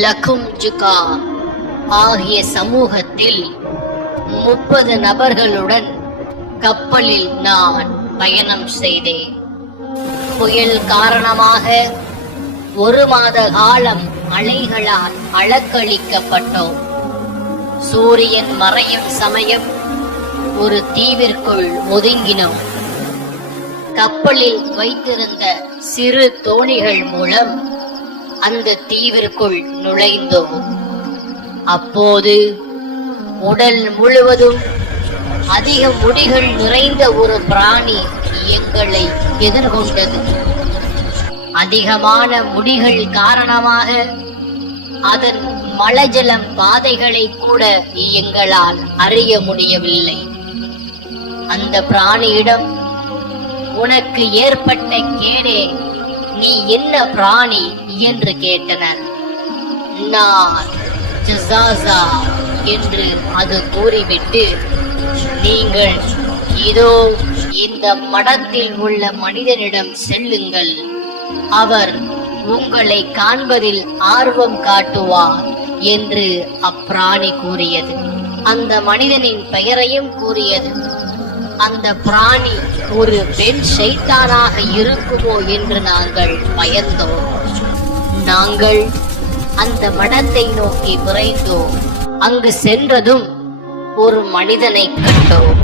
லகும்ஜுகா ஆகிய சமூகத்தில் 30 நபர்களுடன் கப்பலில் நான் பயணம் செய்தேன். புயல் காரணமாக 1 மாத காலம் அலைகளால் அலக்களிக்கப்பட்டோம். சூரியன் மறையும் சமயம் ஒரு தீவிற்குள் ஒதுங்கினோம். கப்பலில் வைத்திருந்த சிறு தோணிகள் மூலம் அந்த தீவிற்குள் நுழைந்தோம். அப்போது உடல் முழுவதும் அதிக முடிகள் நிறைந்த ஒரு பிராணி எங்களை எதிர்கொண்டது. அதிகமான முடிகள் காரணமாக அதன் மலஜலம் பாதைகளை கூட எங்களால் அறிய முடியவில்லை. அந்த பிராணியிடம், உனக்கு ஏற்பட்ட கேடே, நீ என்ன பிராணி என்று கேட்டனர். நான் ஜஸாஸா என்று அது கூறிவிட்டு, நீங்கள் இதோ இந்த மடத்தில் உள்ள மனிதனிடம் செல்லுங்கள், அவர் உங்களை காண்பதில் ஆர்வம் காட்டுவார் என்று அப்பிராணி கூறியது. அந்த மனிதனின் பெயரையும் கூறியது. அந்த பிராணி ஒரு பெண் ஷைத்தானாக இருக்குமோ என்று நாங்கள் பயந்தோம். நாங்கள் அந்த மடத்தை நோக்கி விரைந்தோம். அங்கு சென்றதும் ஒரு மனிதனை கண்டோம்.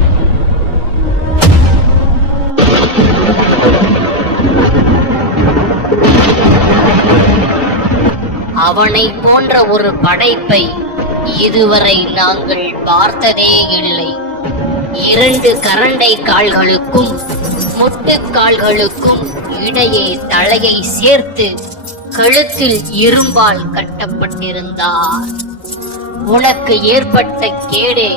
அவனை போன்ற ஒரு படைப்பை இதுவரை நாங்கள் பார்த்ததே இல்லை. 2 கரண்டை கால்களுக்கும் முட்டுக்கால்களுக்கும் இடையே தலையை சேர்த்து கழுத்தில் இரும்பால் கட்டப்பட்டிருந்தார். உனக்கு ஏற்பட்ட கேடே,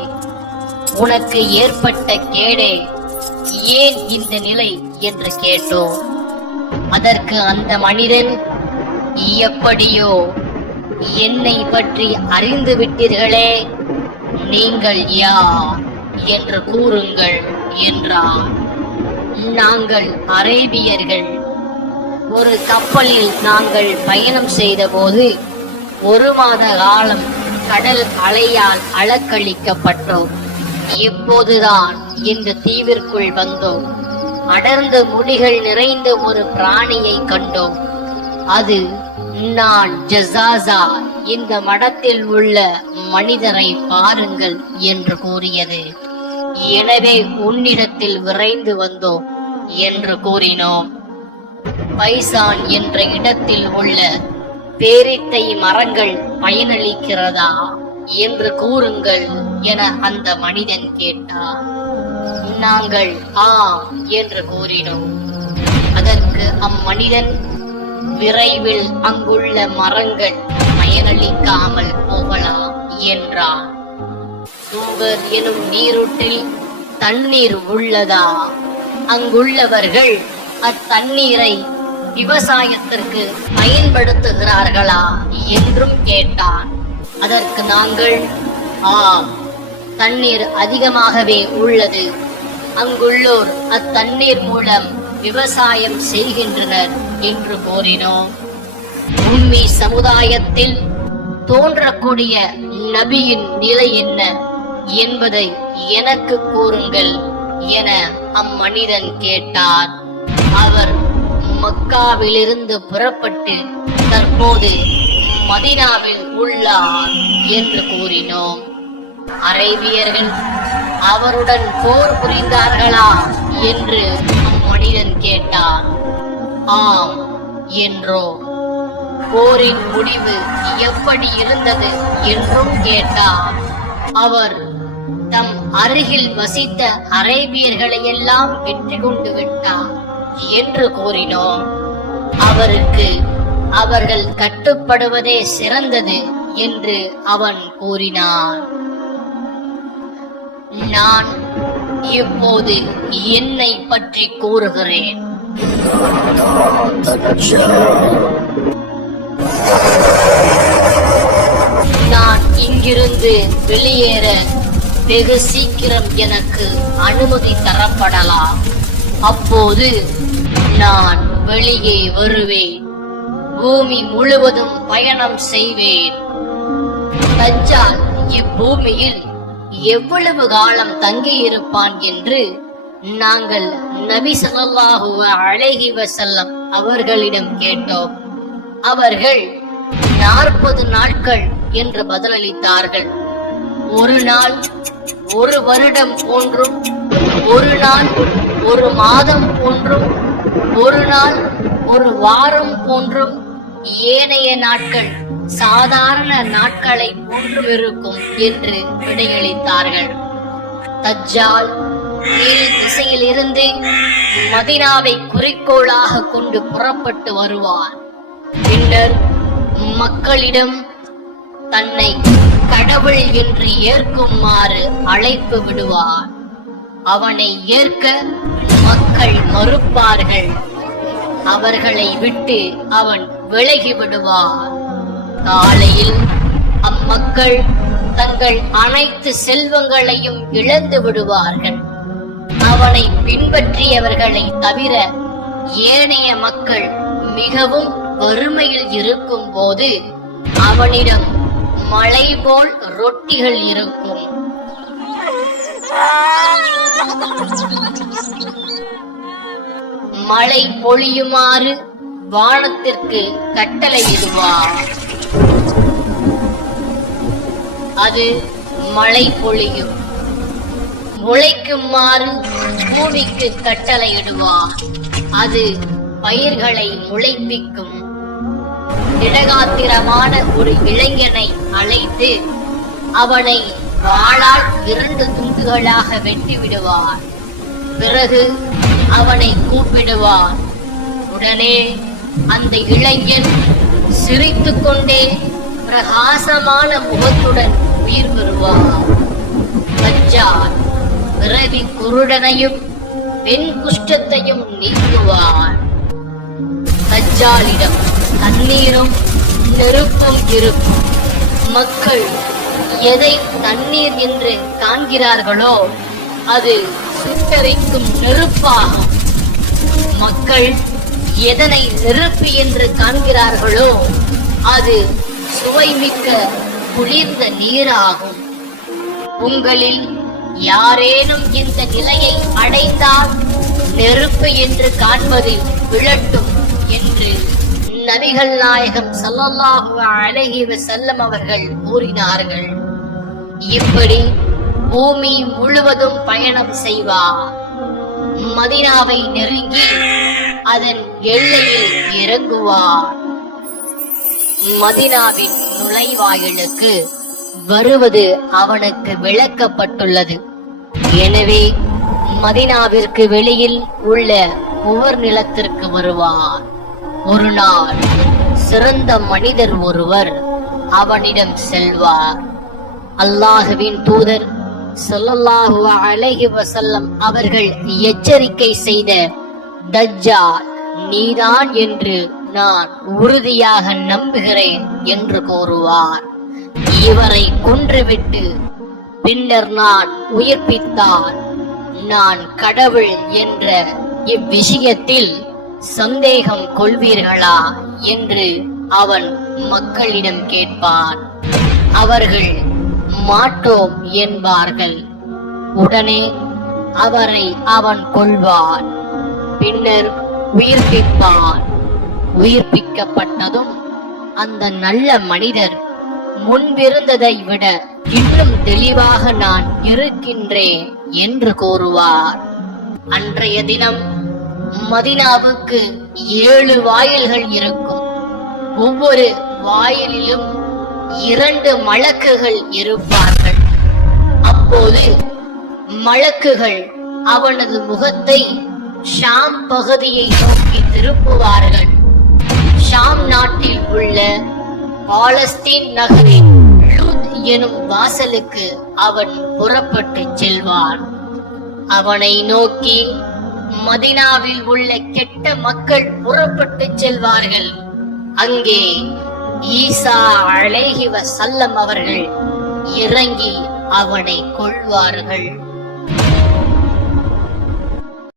ஏன் இந்த நிலை என்று கேட்டோம். அதற்கு அந்த மனிதன், எப்படியோ என்னை பற்றி அறிந்து விட்டீர்களே, நீங்கள் யார் என்று கூறுங்கள் என்றார். நாங்கள் அரேபியர்கள். ஒரு கப்பலில் நாங்கள் பயணம் செய்த போது 1 மாத காலம் கடல் அலையால் அலக்களிக்கப்பட்டோம். எப்போதுதான் இந்த தீவிற்குள் வந்தோம். அடர்ந்த முடிகள் நிறைந்த ஒரு பிராணியை கண்டோம். அது, நான் ஜஸாஸா, இந்த மடத்தில் உள்ள மனிதரை பாருங்கள் என்று கூறியது. எனவே உன்னிடத்தில் விரைந்து வந்தோம் என்று கூறினோம். பைசான் என்ற இடத்தில் உள்ள பேரித்தை மரங்கள் பயனளிக்கிறதா என்று கூறுங்கள் என அந்த மனிதன் கேட்டார். நாங்கள் ஆம் என்று கூறினோம். அதற்கு அம்மனிதன், விரைவில் அங்குள்ள மரங்கள் பயனளிக்காமல் போகலாம் என்றார். சூவர் எனும் நீரூற்றில் தண்ணீர் உள்ளதா? அங்குள்ளவர்கள் அத்தண்ணீரை விவசாயத்திற்கு பயன்படுத்துகிறார்களா என்றும் கேட்டான். அதற்கு நாங்கள், தண்ணீர் அதிகமாகவே உள்ளது. அங்குள்ளோர் அத்தண்ணீர் மூலம் விவசாயம் செய்கின்றனர் என்று கூறினோம். உம்மி சமுதாயத்தில் தோன்றக்கூடிய நபியின் நிலை என்ன என்பதை எனக்கு கூறுங்கள் என அம்மனிதன் கேட்டார். அவர் மக்காவிலிருந்து புறப்பட்டு தற்போது மதீனாவில் உள்ளார் என்று கூறினோம். அரேபியர்கள் அவருடன் போர் புரிந்தார்களா என்று அம்மனிதன் கேட்டார். ஆம் என்றோம். போரின் முடிவு எப்படி இருந்தது என்றும் கேட்டார். அவர் தம் அருகில் வசித்த அரேபியர்களையெல்லாம் வெற்றி கொண்டு விட்டார் என்று கூறினோம். அவருக்கு அவர்கள் கட்டுப்படுவதே சிறந்தது என்று அவன் கூறினான். நான் இப்போது என்னை பற்றி கூறுகிறேன். நான் இங்கிருந்து வெளியேற வெகு சீக்கிரம் எனக்கு அனுமதி தரப்படலாம். அப்போது நான் வெளியே வருவேன். பூமி முழுவதும் பயணம் செய்வேன். தஜ்ஜால் இப்பூமியில் எவ்வளவு காலம் தங்கியிருப்பான் என்று நாங்கள் நபி ஸல்லல்லாஹு அலைஹி வஸல்லம் அவர்களிடம் கேட்டோம். அவர்கள் 40 நாட்கள் என்று பதிலளித்தார்கள். ஒரு நாள் ஒரு வருடம் போன்றும், ஒரு நாள் ஒரு மாதம் போன்றும், ஒரு நாள் ஒரு வாரம் போன்றும், ஏனைய நாட்கள் சாதாரண நாட்களை போன்றும் இருக்கும் என்று விடையளித்தார்கள். தஜ்ஜால் கீழ் திசையில் இருந்து மதீனாவை குறிக்கோளாக கொண்டு புறப்பட்டு வருவான். பின்னர் மக்களிடம் தன்னை கடவுள் என்று ஏற்குமாறு அழைப்பு விடுவார். அவனை ஏற்க மக்கள் மறுப்பார்கள். அவர்களை விட்டு அவன் விலகி விடுவார். காலையில் அம்மக்கள் தங்கள் அனைத்து செல்வங்களையும் இழந்து விடுவார்கள். அவனை பின்பற்றியவர்களை தவிர ஏனைய மக்கள் மிகவும் வறுமையில் இருக்கும் போது அவனிடம் மலை போல் ரொட்டிகள் இருக்கும். மழை பொழியுமாறு வானத்திற்கு கட்டளையிடுவார். அது மழை பொழியும். முளைக்குமாறு பூமிக்கு கட்டளையிடுவார். அது பயிர்களை முளைப்பிக்கும். திடகாத்திரமான ஒரு இளைஞனை அழைத்து அவனை வாளால் 2 துண்டுகளாக வெட்டி விடுவார். பிறகு அவனை கூப்பிடுவார். உடனே அந்த இளைஞன் சிரித்துக் கொண்டே பிரகாசமான முகத்துடன் உயிர் பெறுவார். தஜ்ஜால் பிறவி குருடனையும் பெண் குஷ்டத்தையும் நீக்குவார். தஜ்ஜாலிடம் தண்ணீரும் நெருப்பும் இருக்கும். மக்கள் எதை தண்ணீர் என்று காண்கிறார்களோ அது சுட்டரிக்கும் நெருப்பாகும். மக்கள் எதனை நெருப்பு என்று காண்கிறார்களோ அது சுவைமிக்க குளிர்ந்த நீராகும். உங்களில் யாரேனும் இந்த நிலையை அடைந்தால் நெருப்பு என்று காண்பது விழட்டும் என்று நபிகள் நாயகம் ஸல்லல்லாஹு அலைஹி வஸல்லம் அவர்கள் கூறினார்கள். இப்படி பூமி முழுவதும் பயணம் செய்வார். மதீனாவை நெருங்கி அதன் எல்லையில் இறங்குவார். மதீனாவின் நுழைவாயிலுக்கு வருவது அவனுக்கு விளக்கப்பட்டுள்ளது. எனவே மதீனாவிற்கு வெளியில் உள்ள போர் நிலத்திற்கு வருவார். ஒரு நாள் சிறந்த மனிதர் ஒருவர் அவனிடம் செல்வார். அல்லாஹ்வின் தூதர் ஸல்லல்லாஹு அலைஹி வஸல்லம் அவர்கள் எச்சரிக்கை செய்த தஜ்ஜால் நீதான் என்று நான் உறுதியாக நம்புகிறேன் என்று கூறுவார். இவரை கொன்றுவிட்டு பின்னர் நான் உயிர்ப்பித்தால் நான் கடவுள் என்ற இவ்விஷயத்தில் சந்தேகம் கொள்வீர்களா என்று அவன் மக்களிடம் கேட்பான். அவர்கள் மாட்டோம் என்பார்கள். உடனே அவரை அவன் கொல்வான். பின்னர் உயிர்ப்பிப்பான். உயிர்ப்பிக்கப்பட்டதும் அந்த நல்ல மனிதர் முன்பிருந்ததை விட இன்னும் தெளிவாக நான் இருக்கின்றேன் என்று கூறுவார். அன்றைய தினம் மதீனாவுக்கு 7 வாயில்கள் இருக்கும். ஒவ்வொரு வாயிலிலும் 2 மலக்குகள் இருப்பார்கள். அப்போது மலக்குகள் அவனது முகத்தை ஷாம் பகுதியை நோக்கி திருப்புவார்கள். ஷாம் நாட்டில் உள்ள பாலஸ்தீன் நகரின் லூத் எனும் வாசலுக்கு அவன் புறப்பட்டு செல்வான். அவனை நோக்கி மதீனாவில் உள்ள கெட்ட மக்கள் புறப்பட்டு செல்வார்கள். அங்கே ஈசா அலைஹி வஸல்லம் அவர்கள் இறங்கி அவனை கொல்வார்கள்.